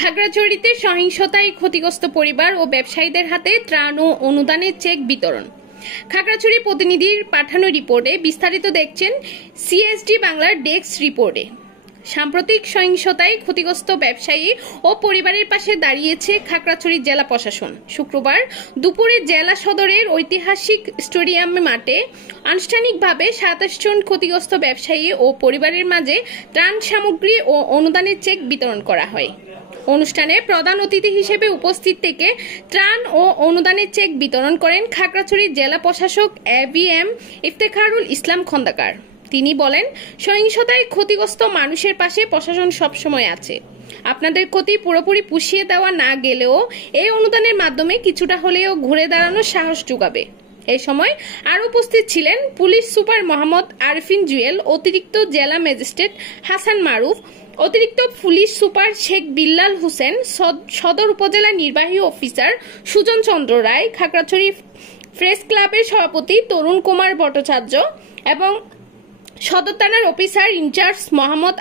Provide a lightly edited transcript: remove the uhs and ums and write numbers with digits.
খাগড়াছড়িতে সহিংসতায় ক্ষতিগ্রস্ত পরিবার ও ব্যবসায়ীদের হাতে ত্রাণ ও অনুদানের চেক বিতরণ। খাগড়াছড়ি প্রতিনিধির পাঠানো রিপোর্টে বিস্তারিত দেখছেন সিএসডি বাংলার ডেস্ক রিপোর্টে। সাম্প্রতিক সহিংসতায় ক্ষতিগ্রস্ত ব্যবসায়ী ও পরিবারের পাশে দাঁড়িয়েছে খাগড়াছড়ি জেলা প্রশাসন। শুক্রবার দুপুরে জেলা সদরের ঐতিহাসিক স্টেডিয়াম মাঠে আনুষ্ঠানিকভাবে ২৭ জন ক্ষতিগ্রস্ত ব্যবসায়ী ও পরিবারের মাঝে ত্রাণ সামগ্রী ও অনুদানের চেক বিতরণ করা হয়। অনুষ্ঠানে প্রধান অতিথি হিসেবে উপস্থিত থেকে ত্রাণ ও অনুদানের চেক বিতরণ করেন খাগড়াছড়ি জেলা প্রশাসক এবিএম ইফতেখারুল ইসলাম খন্দকার। তিনি বলেন, সহিংসতায় ক্ষতিগ্রস্ত মানুষের পাশে প্রশাসন সবসময় আছে। আপনাদের ক্ষতি পুরোপুরি পুষিয়ে দেওয়া না গেলেও এই অনুদানের মাধ্যমে কিছুটা হলেও ঘুরে দাঁড়ানোর সাহস যোগাবে। এই সময় আরও উপস্থিত ছিলেন পুলিশ সুপার মোহাম্মদ আরিফিন জুয়েল, অতিরিক্ত জেলা ম্যাজিস্ট্রেট হাসান মারুফ, অতিরিক্ত পুলিশ সুপার শেখ বিল্লাল হোসেন, সদর উপজেলা নির্বাহী অফিসার সুজন চন্দ্র রায়, খাগড়াছড়ি প্রেস ক্লাবের সভাপতি তরুণ কুমার ভট্টাচার্য এবং সদর থানার অফিসার ইনচার্জ মোহাম্মদ